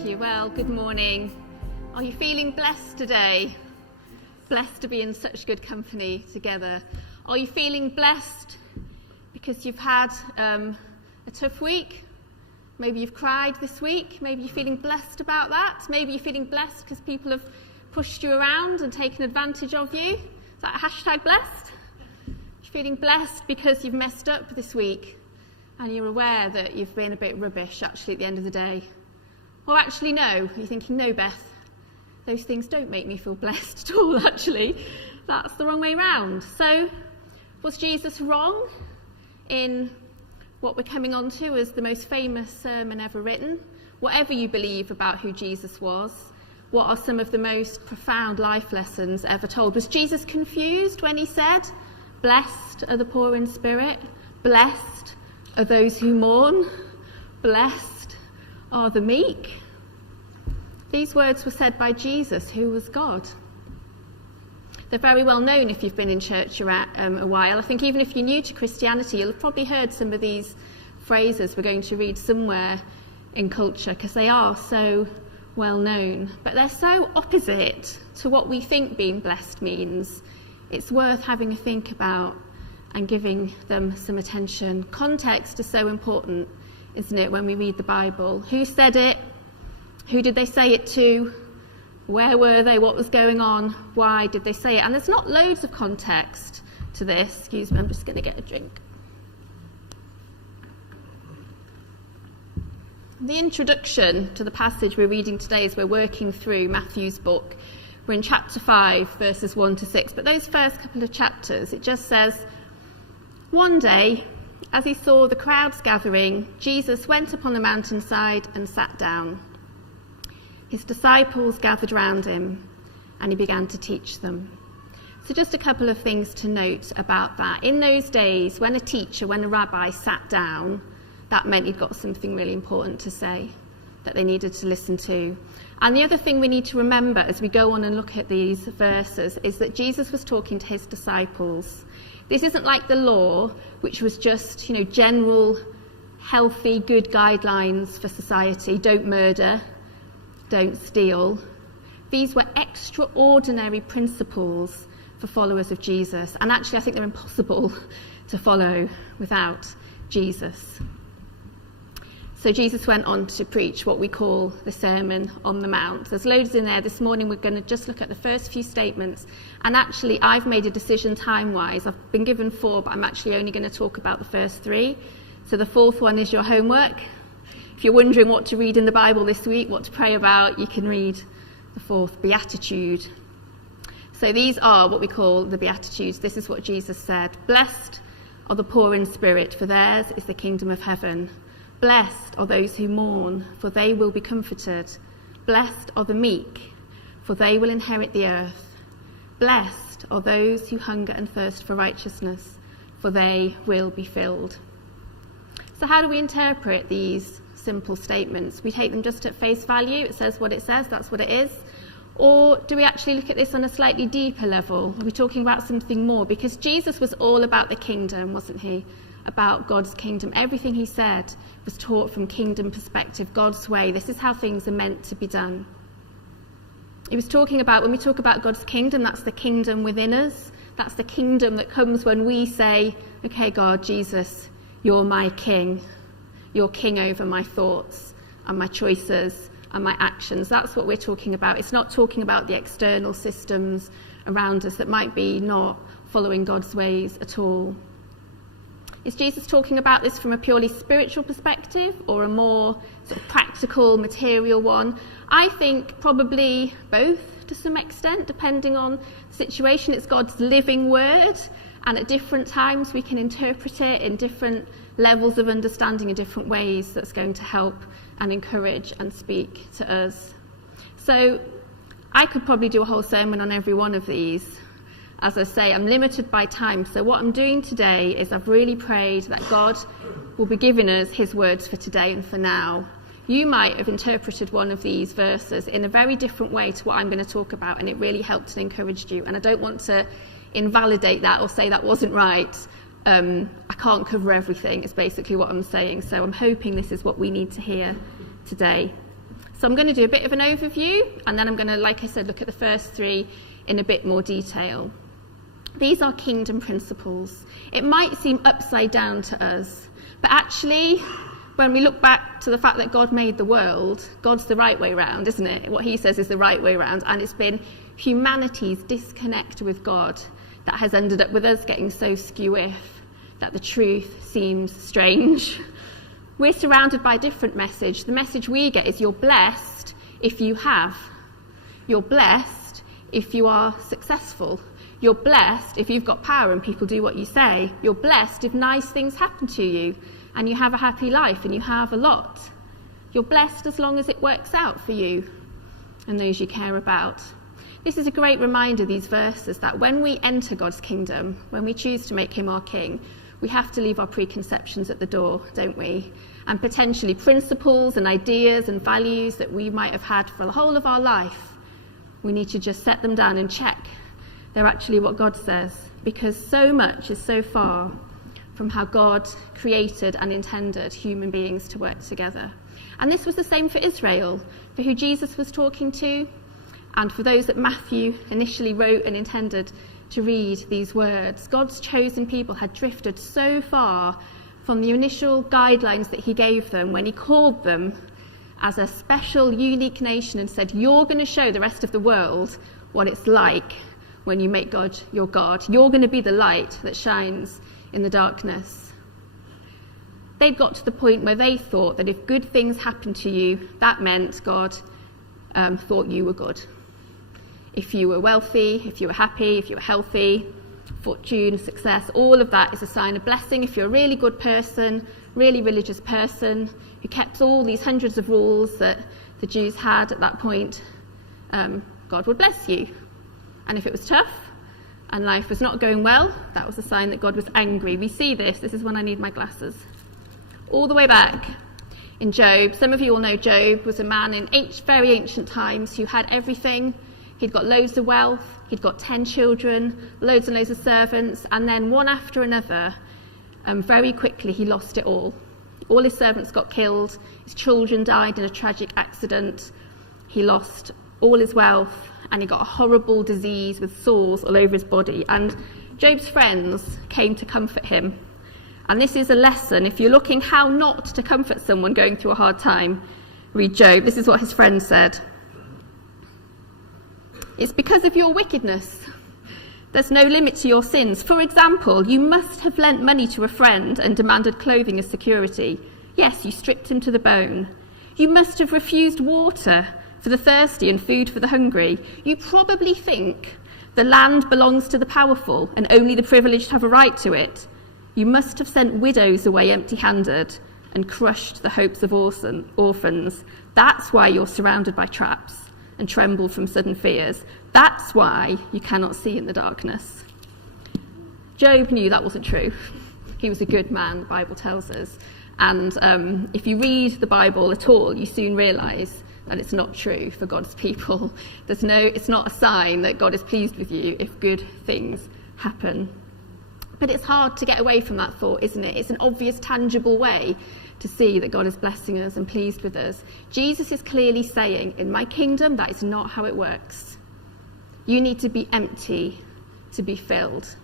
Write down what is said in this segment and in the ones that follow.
Thank you. Well, good morning. Are you feeling blessed today? Blessed to be in such good company together. Are you feeling blessed because you've had a tough week? Maybe you've cried this week. Maybe you're feeling blessed about that. Maybe you're feeling blessed because people have pushed you around and taken advantage of you. Is that hashtag blessed? You're feeling blessed because you've messed up this week and you're aware that you've been a bit rubbish actually at the end of the day. Or actually no, you're thinking, no, Beth, those things don't make me feel blessed at all, actually. That's the wrong way round. So, was Jesus wrong in what we're coming on to as the most famous sermon ever written? Whatever you believe about who Jesus was, what are some of the most profound life lessons ever told? Was Jesus confused when he said, blessed are the poor in spirit, blessed are those who mourn, blessed are the meek? These words were said by Jesus, who was God. They're very well known if you've been in church a while. I think even if you're new to Christianity, you'll have probably heard some of these phrases we're going to read somewhere in culture, because they are so well known. But they're so opposite to what we think being blessed means. It's worth having a think about and giving them some attention. Context is so important, isn't it, when we read the Bible? Who said it? Who did they say it to? Where were they? What was going on? Why did they say it? And there's not loads of context to this. Excuse me, I'm just going to get a drink. The introduction to the passage we're reading today as we're working through Matthew's book. We're in chapter 5, verses 1 to 6. But those first couple of chapters, it just says, one day, as he saw the crowds gathering, Jesus went up on the mountainside and sat down. His disciples gathered round him, and he began to teach them. So just a couple of things to note about that. In those days, when a rabbi sat down, that meant he'd got something really important to say that they needed to listen to. And the other thing we need to remember as we go on and look at these verses is that Jesus was talking to his disciples. This isn't like the law, which was just, general, healthy, good guidelines for society. Don't murder. Don't steal. These were extraordinary principles for followers of Jesus. And actually, I think they're impossible to follow without Jesus. So Jesus went on to preach what we call the Sermon on the Mount. There's loads in there. This morning, we're going to just look at the first few statements. And actually, I've made a decision time-wise. I've been given 4, but I'm actually only going to talk about the first 3. So the fourth one is your homework. If you're wondering what to read in the Bible this week, what to pray about, you can read the Fourth Beatitude. So these are what we call the Beatitudes. This is what Jesus said. Blessed are the poor in spirit, for theirs is the kingdom of heaven. Blessed are those who mourn, for they will be comforted. Blessed are the meek, for they will inherit the earth. Blessed are those who hunger and thirst for righteousness, for they will be filled. So how do we interpret these simple statements? We take them just at face value. It says what it says, that's what it is. Or do we actually look at this on a slightly deeper level? Are we talking about something more? Because Jesus was all about the kingdom, wasn't he? About God's kingdom. Everything he said was taught from kingdom perspective, God's way. This is how things are meant to be done. He was talking about, when we talk about God's kingdom, that's the kingdom within us. That's the kingdom that comes when we say, okay, God, Jesus, you're my king. You're king over my thoughts and my choices and my actions. That's what we're talking about. It's not talking about the external systems around us that might be not following God's ways at all. Is Jesus talking about this from a purely spiritual perspective or a more sort of practical, material one? I think probably both to some extent, depending on the situation. It's God's living word, and at different times we can interpret it in different levels of understanding in different ways. That's going to help and encourage and speak to us. So I could probably do a whole sermon on every one of these. As I say, I'm limited by time, so what I'm doing today is I've really prayed that God will be giving us his words for today and for now. You might have interpreted one of these verses in a very different way to what I'm going to talk about, and it really helped and encouraged you. And I don't want to invalidate that or say that wasn't right. I can't cover everything, is basically what I'm saying. So I'm hoping this is what we need to hear today. So I'm going to do a bit of an overview, and then I'm going to, like I said, look at the first three in a bit more detail. These are kingdom principles. It might seem upside down to us, but actually, when we look back to the fact that God made the world, God's the right way round, isn't it? What he says is the right way round, and it's been humanity's disconnect with God that has ended up with us getting so skew-if that the truth seems strange. We're surrounded by a different message. The message we get is you're blessed if you have. You're blessed if you are successful. You're blessed if you've got power and people do what you say. You're blessed if nice things happen to you and you have a happy life and you have a lot. You're blessed as long as it works out for you and those you care about. This is a great reminder, these verses, that when we enter God's kingdom, when we choose to make him our king, we have to leave our preconceptions at the door, don't we? And potentially principles and ideas and values that we might have had for the whole of our life, we need to just set them down and check they're actually what God says, because so much is so far from how God created and intended human beings to work together. And this was the same for Israel, for who Jesus was talking to, and for those that Matthew initially wrote and intended to read these words. God's chosen people had drifted so far from the initial guidelines that he gave them when he called them as a special, unique nation and said, you're going to show the rest of the world what it's like when you make God your God. You're going to be the light that shines in the darkness. They'd got to the point where they thought that if good things happened to you, that meant God thought you were good. If you were wealthy, if you were happy, if you were healthy, fortune, success, all of that is a sign of blessing. If you're a really good person, really religious person, who kept all these hundreds of rules that the Jews had at that point, God would bless you. And if it was tough and life was not going well, that was a sign that God was angry. We see this. This is when I need my glasses. All the way back in Job. Some of you all know Job was a man in very ancient times who had everything. He'd got loads of wealth. He'd got 10 children, loads and loads of servants. And then one after another, very quickly he lost it all. All his servants got killed. His children died in a tragic accident. He lost all his wealth, and he got a horrible disease with sores all over his body. And Job's friends came to comfort him. And this is a lesson. If you're looking how not to comfort someone going through a hard time, read Job. This is what his friends said. It's because of your wickedness. There's no limit to your sins. For example, you must have lent money to a friend and demanded clothing as security. Yes, you stripped him to the bone. You must have refused water for the thirsty and food for the hungry. You probably think the land belongs to the powerful and only the privileged have a right to it. You must have sent widows away empty-handed and crushed the hopes of orphans. That's why you're surrounded by traps and tremble from sudden fears. That's why you cannot see in the darkness. Job knew that wasn't true. He was a good man, the Bible tells us. And if you read the Bible at all, you soon realise that it's not true for God's people. It's not a sign that God is pleased with you if good things happen. But it's hard to get away from that thought, isn't it? It's an obvious, tangible way to see that God is blessing us and pleased with us. Jesus is clearly saying, in my kingdom, that is not how it works. You need to be empty to be filled.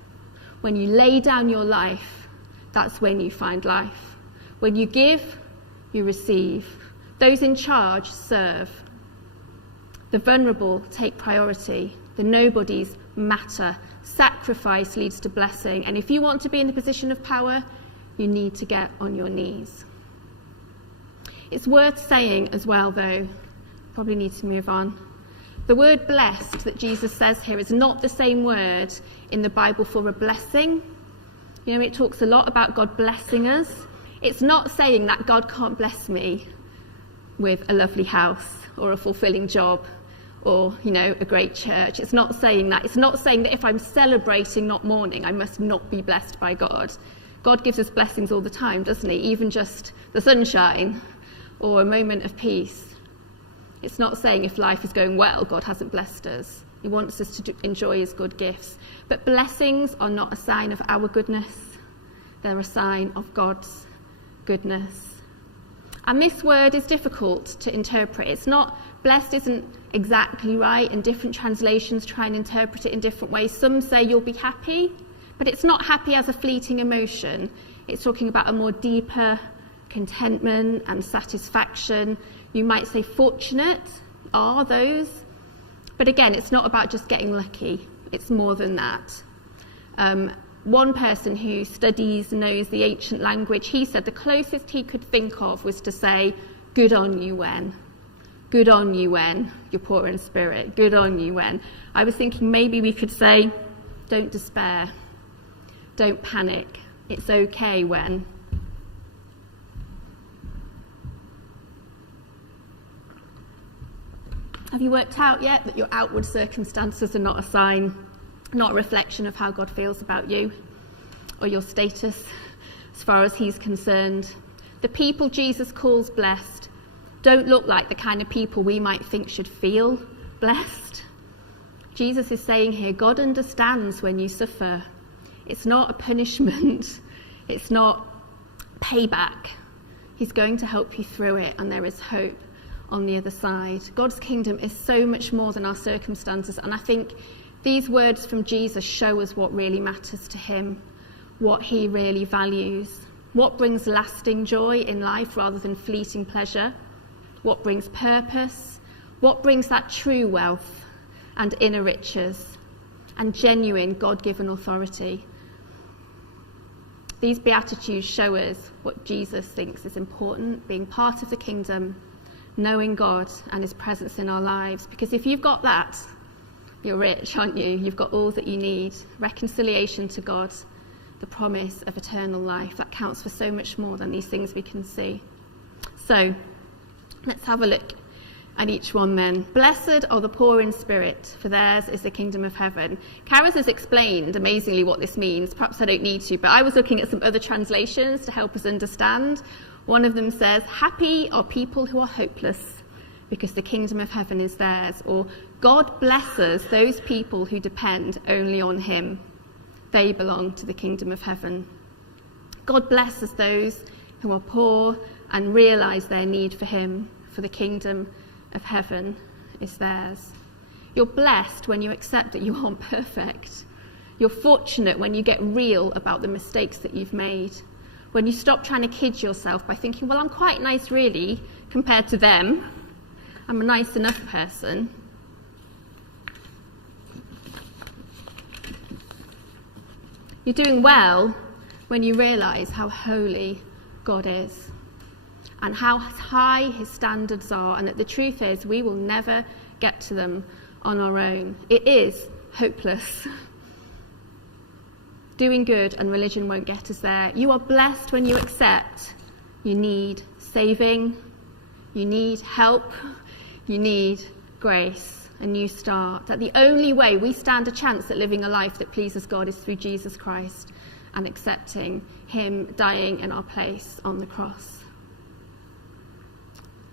When you lay down your life, that's when you find life. When you give, you receive. Those in charge serve. The vulnerable take priority. The nobodies matter. Sacrifice leads to blessing. And if you want to be in a position of power, you need to get on your knees. It's worth saying as well, though, probably need to move on. The word blessed that Jesus says here is not the same word in the Bible for a blessing. You know, it talks a lot about God blessing us. It's not saying that God can't bless me with a lovely house or a fulfilling job or, a great church. It's not saying that. It's not saying that if I'm celebrating, not mourning, I must not be blessed by God. God gives us blessings all the time, doesn't he? Even just the sunshine or a moment of peace. It's not saying if life is going well, God hasn't blessed us. He wants us to enjoy his good gifts. But blessings are not a sign of our goodness. They're a sign of God's goodness. And this word is difficult to interpret. It's not, blessed isn't exactly right, and different translations try and interpret it in different ways. Some say you'll be happy, but it's not happy as a fleeting emotion. It's talking about a more deeper contentment and satisfaction. You might say fortunate are those. But again, it's not about just getting lucky. It's more than that. One person who studies, knows the ancient language, he said the closest he could think of was to say, good on you when. Good on you when you're poor in spirit. Good on you when. I was thinking maybe we could say, don't despair. Don't panic. It's okay when. Have you worked out yet that your outward circumstances are not a sign, not a reflection of how God feels about you or your status as far as he's concerned? The people Jesus calls blessed don't look like the kind of people we might think should feel blessed. Jesus is saying here, God understands when you suffer. It's not a punishment. It's not payback. He's going to help you through it, and there is hope on the other side. God's kingdom is so much more than our circumstances, and I think these words from Jesus show us what really matters to him, what he really values, what brings lasting joy in life rather than fleeting pleasure, what brings purpose, what brings that true wealth and inner riches and genuine God-given authority. These Beatitudes show us what Jesus thinks is important, being part of the kingdom, knowing God and his presence in our lives. Because if you've got that, you're rich, aren't you? You've got all that you need. Reconciliation to God, the promise of eternal life. That counts for so much more than these things we can see. So, let's have a look at each one then. Blessed are the poor in spirit, for theirs is the kingdom of heaven. Karis has explained amazingly what this means. Perhaps I don't need to, but I was looking at some other translations to help us understand. One of them says, happy are people who are hopeless, because the kingdom of heaven is theirs. Or, God blesses those people who depend only on him. They belong to the kingdom of heaven. God blesses those who are poor and realise their need for him, for the kingdom of heaven is theirs. You're blessed when you accept that you aren't perfect. You're fortunate when you get real about the mistakes that you've made. When you stop trying to kid yourself by thinking, well, I'm quite nice really compared to them. I'm a nice enough person. You're doing well when you realise how holy God is and how high his standards are, and that the truth is we will never get to them on our own. It is hopeless. Doing good and religion won't get us there. You are blessed when you accept you need saving, you need help, you need grace, a new start. That the only way we stand a chance at living a life that pleases God is through Jesus Christ and accepting him dying in our place on the cross.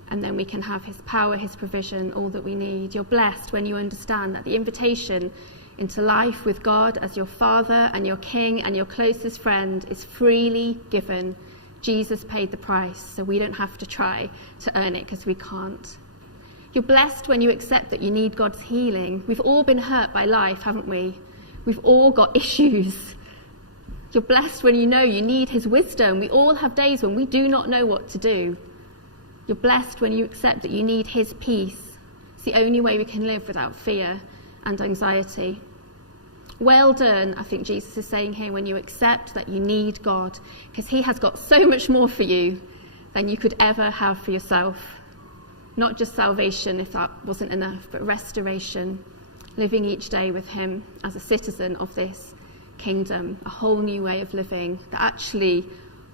And then we can have his power, his provision, all that we need. You're blessed when you understand that the invitation into life with God as your Father and your King and your closest friend is freely given. Jesus paid the price, so we don't have to try to earn it because we can't. You're blessed when you accept that you need God's healing. We've all been hurt by life, haven't we? We've all got issues. You're blessed when you know you need his wisdom. We all have days when we do not know what to do. You're blessed when you accept that you need his peace. It's the only way we can live without fear and anxiety. Well done, I think Jesus is saying here, when you accept that you need God, because he has got so much more for you than you could ever have for yourself. Not just salvation, if that wasn't enough, but restoration, living each day with him as a citizen of this kingdom, a whole new way of living that actually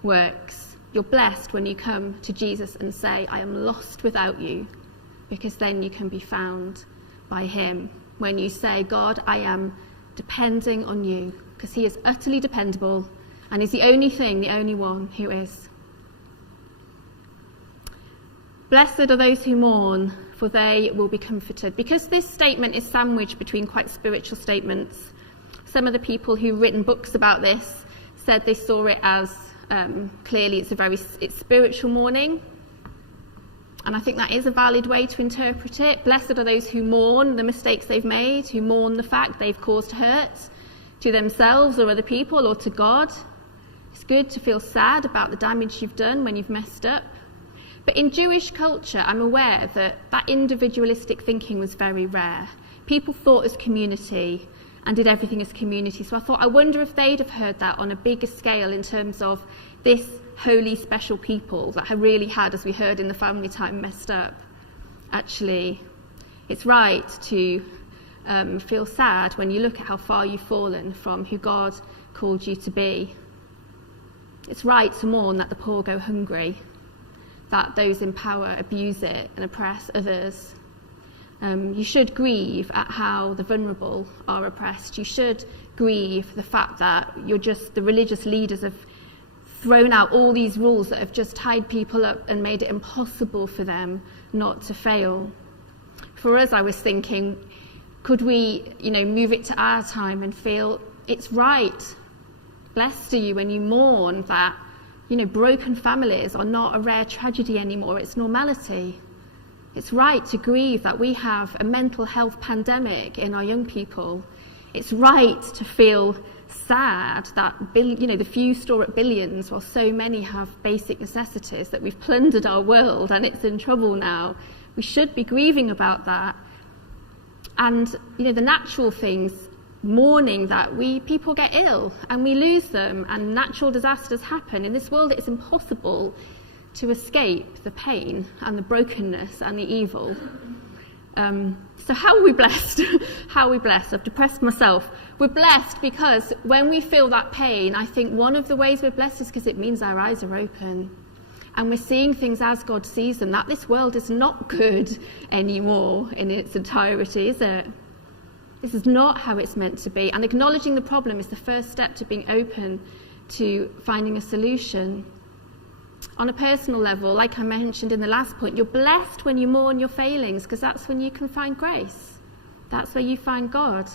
works. You're blessed when you come to Jesus and say, I am lost without you, because then you can be found by him. When you say, God, I am depending on you, because he is utterly dependable and is the only thing, the only one who is. Blessed are those who mourn, for they will be comforted. Because this statement is sandwiched between quite spiritual statements, some of the people who've written books about this said they saw it as clearly it's spiritual mourning, And I think that is a valid way to interpret it. Blessed are those who mourn the mistakes they've made, who mourn the fact they've caused hurt to themselves or other people or to God. It's good to feel sad about the damage you've done when you've messed up. But in Jewish culture, I'm aware that that individualistic thinking was very rare. People thought as community and did everything as community. So I thought, I wonder if they'd have heard that on a bigger scale in terms of this holy, special people that have really had, as we heard in the family time, messed up. Actually, it's right to feel sad when you look at how far you've fallen from who God called you to be. It's right to mourn that the poor go hungry, that those in power abuse it and oppress others. You should grieve at how the vulnerable are oppressed. You should grieve the fact that the religious leaders have thrown out all these rules that have just tied people up and made it impossible for them not to fail. For us, I was thinking, could we, move it to our time and feel it's right? Blessed are you when you mourn that, broken families are not a rare tragedy anymore, it's normality. It's right to grieve that we have a mental health pandemic in our young people. It's right to feel sad that the few store at billions while so many have basic necessities, that we've plundered our world and it's in trouble now. We should be grieving about that. And the natural things, mourning that people get ill and we lose them and natural disasters happen. In this world, it's impossible to escape the pain and the brokenness and the evil. So how are we blessed? How are we blessed? I've depressed myself. We're blessed because when we feel that pain, I think one of the ways we're blessed is because it means our eyes are open and we're seeing things as God sees them, that this world is not good anymore in its entirety, is it? This is not how it's meant to be. And acknowledging the problem is the first step to being open to finding a solution. On a personal level, like I mentioned in the last point, you're blessed when you mourn your failings because that's when you can find grace. That's where you find God.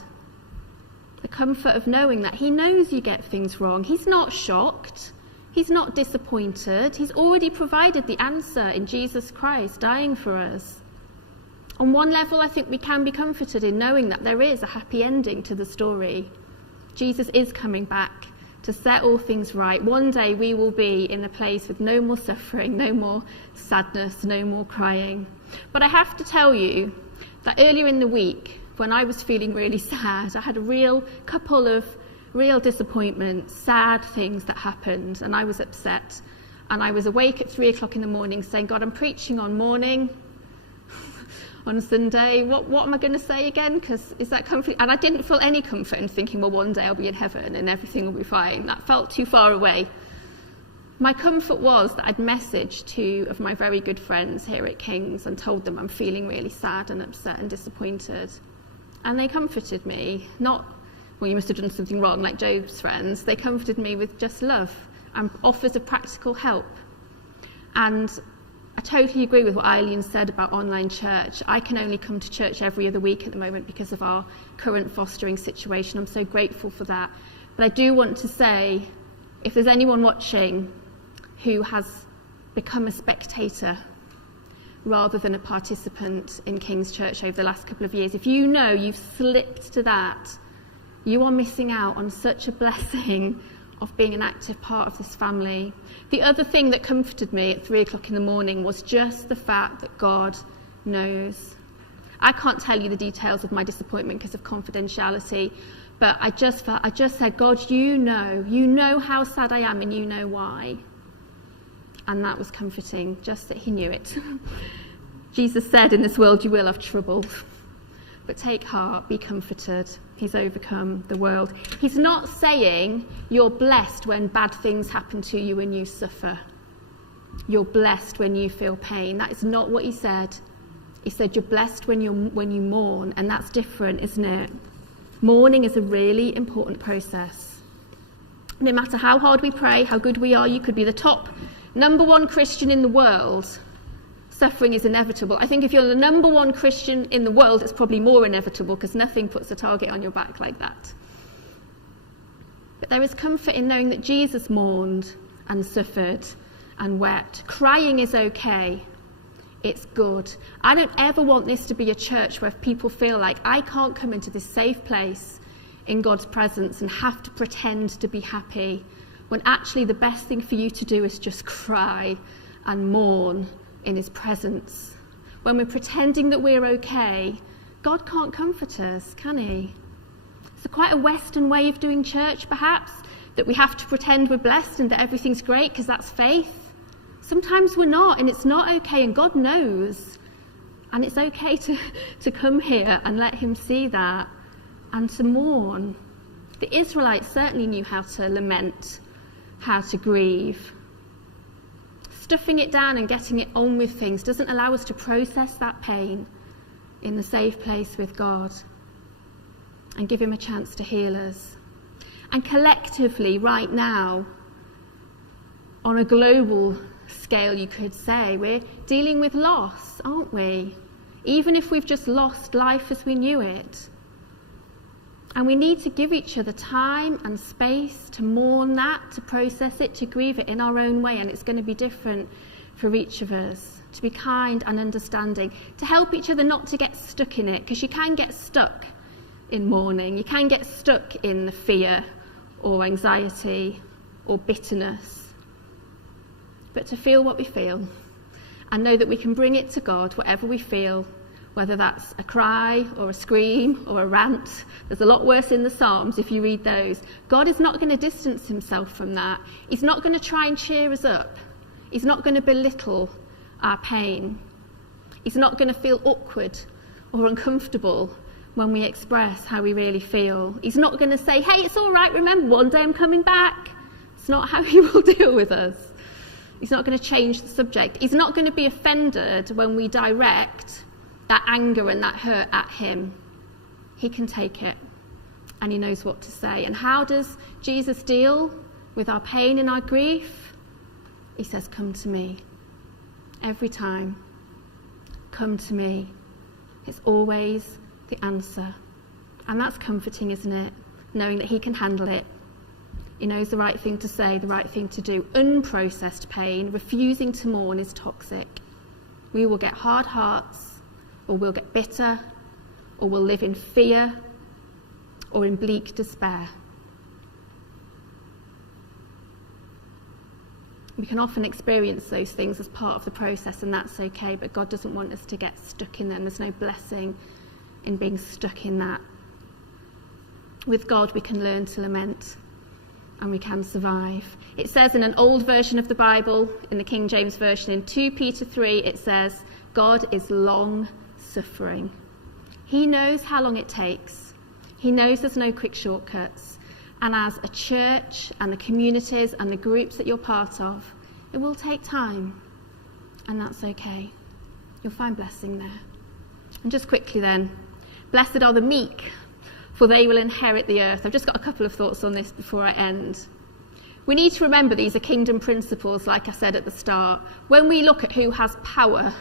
The comfort of knowing that he knows you get things wrong. He's not shocked. He's not disappointed. He's already provided the answer in Jesus Christ dying for us. On one level, I think we can be comforted in knowing that there is a happy ending to the story. Jesus is coming back to set all things right. One day we will be in a place with no more suffering, no more sadness, no more crying. But I have to tell you that earlier in the week, when I was feeling really sad, I had a couple of real disappointments, sad things that happened, and I was upset. And I was awake at 3 o'clock in the morning saying, God, I'm preaching on mourning on Sunday. What am I going to say again? Because is that comfort? And I didn't feel any comfort in thinking, well, one day I'll be in heaven and everything will be fine. That felt too far away. My comfort was that I'd messaged 2 of my very good friends here at King's and told them I'm feeling really sad and upset and disappointed. And they comforted me. Not, well, you must have done something wrong, like Job's friends. They comforted me with just love and offers of practical help. And I totally agree with what Eileen said about online church. I can only come to church every other week at the moment because of our current fostering situation. I'm so grateful for that. But I do want to say, if there's anyone watching who has become a spectator rather than a participant in King's Church over the last couple of years, if you know you've slipped to that, you are missing out on such a blessing of being an active part of this family. The other thing that comforted me at 3 o'clock in the morning was just the fact that God knows. I can't tell you the details of my disappointment because of confidentiality, but I just said, God, you know how sad I am and you know why. And that was comforting, just that he knew it. Jesus said, in this world you will have trouble, but take heart, be comforted. He's overcome the world. He's not saying you're blessed when bad things happen to you and you suffer. You're blessed when you feel pain. That is not what he said. He said you're blessed when you mourn, and that's different, isn't it? Mourning is a really important process. No matter how hard we pray, how good we are, you could be the top number 1 Christian in the world. Suffering is inevitable. I think if you're the number 1 Christian in the world, it's probably more inevitable because nothing puts a target on your back like that. But there is comfort in knowing that Jesus mourned and suffered and wept. Crying is okay. It's good. I don't ever want this to be a church where people feel like I can't come into this safe place in God's presence and have to pretend to be happy, when actually the best thing for you to do is just cry and mourn in his presence. When we're pretending that we're okay, God can't comfort us, can he? It's quite a Western way of doing church, perhaps, that we have to pretend we're blessed and that everything's great because that's faith. Sometimes we're not, and it's not okay, and God knows. And it's okay to come here and let him see that and to mourn. The Israelites certainly knew how to lament, how to grieve. Stuffing it down and getting it on with things doesn't allow us to process that pain in the safe place with God and give him a chance to heal us. And collectively, right now, on a global scale, you could say, we're dealing with loss, aren't we? Even if we've just lost life as we knew it. And we need to give each other time and space to mourn that, to process it, to grieve it in our own way. And it's going to be different for each of us. To be kind and understanding. To help each other not to get stuck in it. Because you can get stuck in mourning. You can get stuck in the fear or anxiety or bitterness. But to feel what we feel. And know that we can bring it to God, whatever we feel. Whether that's a cry or a scream or a rant. There's a lot worse in the Psalms if you read those. God is not going to distance himself from that. He's not going to try and cheer us up. He's not going to belittle our pain. He's not going to feel awkward or uncomfortable when we express how we really feel. He's not going to say, hey, it's all right, remember, one day I'm coming back. It's not how he will deal with us. He's not going to change the subject. He's not going to be offended when we direct that anger and that hurt at him. He can take it and he knows what to say. And how does Jesus deal with our pain and our grief? He says, come to me. Every time. Come to me. It's always the answer. And that's comforting, isn't it? Knowing that he can handle it. He knows the right thing to say, the right thing to do. Unprocessed pain, refusing to mourn, is toxic. We will get hard hearts, or we'll get bitter, or we'll live in fear, or in bleak despair. We can often experience those things as part of the process, and that's okay, but God doesn't want us to get stuck in them. There's no blessing in being stuck in that. With God, we can learn to lament, and we can survive. It says in an old version of the Bible, in the King James Version, in 2 Peter 3, it says, God is long-suffering. He knows how long it takes. He knows there's no quick shortcuts. And as a church and the communities and the groups that you're part of, it will take time. And that's okay. You'll find blessing there. And just quickly then, blessed are the meek, for they will inherit the earth. I've just got a couple of thoughts on this before I end. We need to remember these are kingdom principles, like I said at the start. When we look at who has power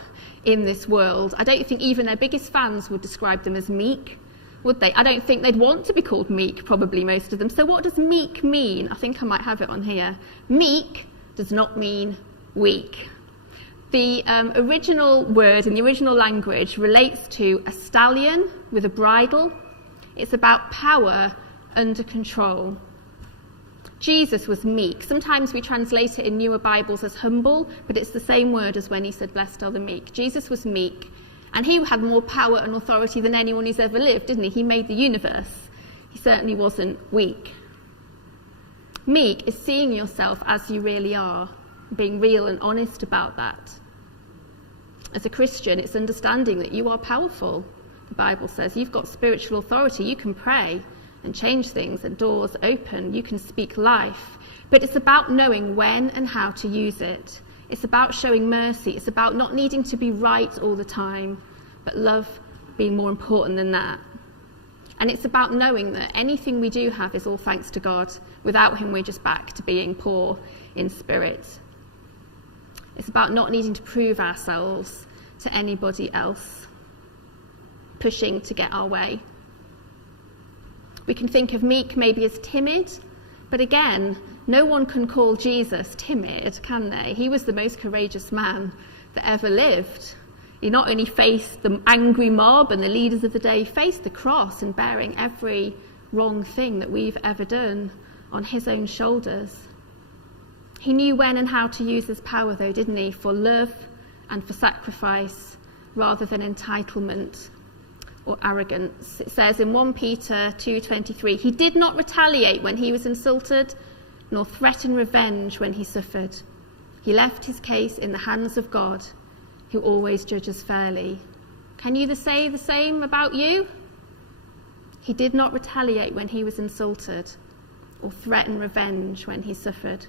in this world, I don't think even their biggest fans would describe them as meek, would they? I don't think they'd want to be called meek, probably most of them. So what does meek mean? I think I might have it on here. Meek does not mean weak. The original word in the original language relates to a stallion with a bridle. It's about power under control. Jesus was meek. Sometimes we translate it in newer Bibles as humble, but it's the same word as when he said, blessed are the meek. Jesus was meek, and he had more power and authority than anyone who's ever lived, didn't he? He made the universe. He certainly wasn't weak. Meek is seeing yourself as you really are, being real and honest about that. As a Christian, it's understanding that you are powerful. The Bible says you've got spiritual authority. You can pray and change things and doors open. You can speak life. But it's about knowing when and how to use it. It's about showing mercy. It's about not needing to be right all the time, but love being more important than that. And it's about knowing that anything we do have is all thanks to God. Without him, we're just back to being poor in spirit. It's about not needing to prove ourselves to anybody else, pushing to get our way. We can think of meek maybe as timid, but again, no one can call Jesus timid, can they? He was the most courageous man that ever lived. He not only faced the angry mob and the leaders of the day, he faced the cross and bearing every wrong thing that we've ever done on his own shoulders. He knew when and how to use his power, though, didn't he, for love and for sacrifice rather than entitlement or arrogance. It says in 1 Peter 2:23, he did not retaliate when he was insulted, nor threaten revenge when he suffered. He left his case in the hands of God, who always judges fairly. Can you say the same about you? He did not retaliate when he was insulted, or threaten revenge when he suffered.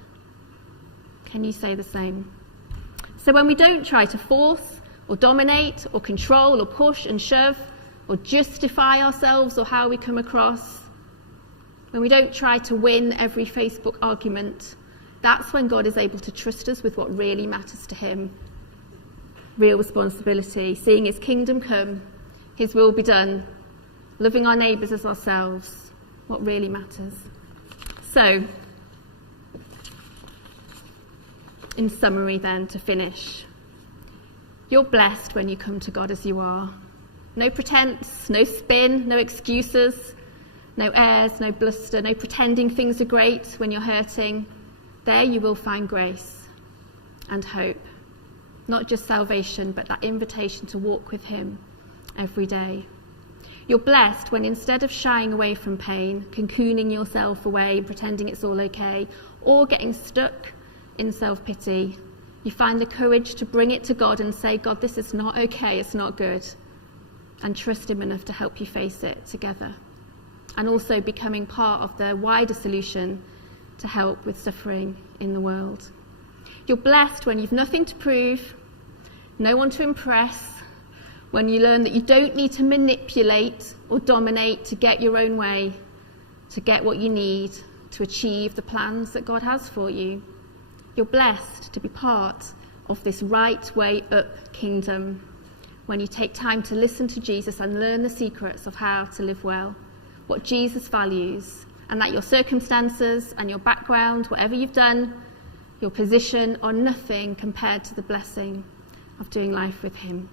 Can you say the same? So when we don't try to force or dominate or control or push and shove or justify ourselves or how we come across, when we don't try to win every Facebook argument, that's when God is able to trust us with what really matters to him. Real responsibility, seeing his kingdom come, his will be done, loving our neighbours as ourselves, what really matters. So, in summary then, to finish, you're blessed when you come to God as you are. No pretense, no spin, no excuses, no airs, no bluster, no pretending things are great when you're hurting. There you will find grace and hope. Not just salvation, but that invitation to walk with him every day. You're blessed when instead of shying away from pain, cocooning yourself away and pretending it's all okay, or getting stuck in self-pity, you find the courage to bring it to God and say, God, this is not okay, it's not good, and trust him enough to help you face it together. And also becoming part of the wider solution to help with suffering in the world. You're blessed when you've nothing to prove, no one to impress, when you learn that you don't need to manipulate or dominate to get your own way, to get what you need to achieve the plans that God has for you. You're blessed to be part of this right way up kingdom when you take time to listen to Jesus and learn the secrets of how to live well, what Jesus values, and that your circumstances and your background, whatever you've done, your position, are nothing compared to the blessing of doing life with him.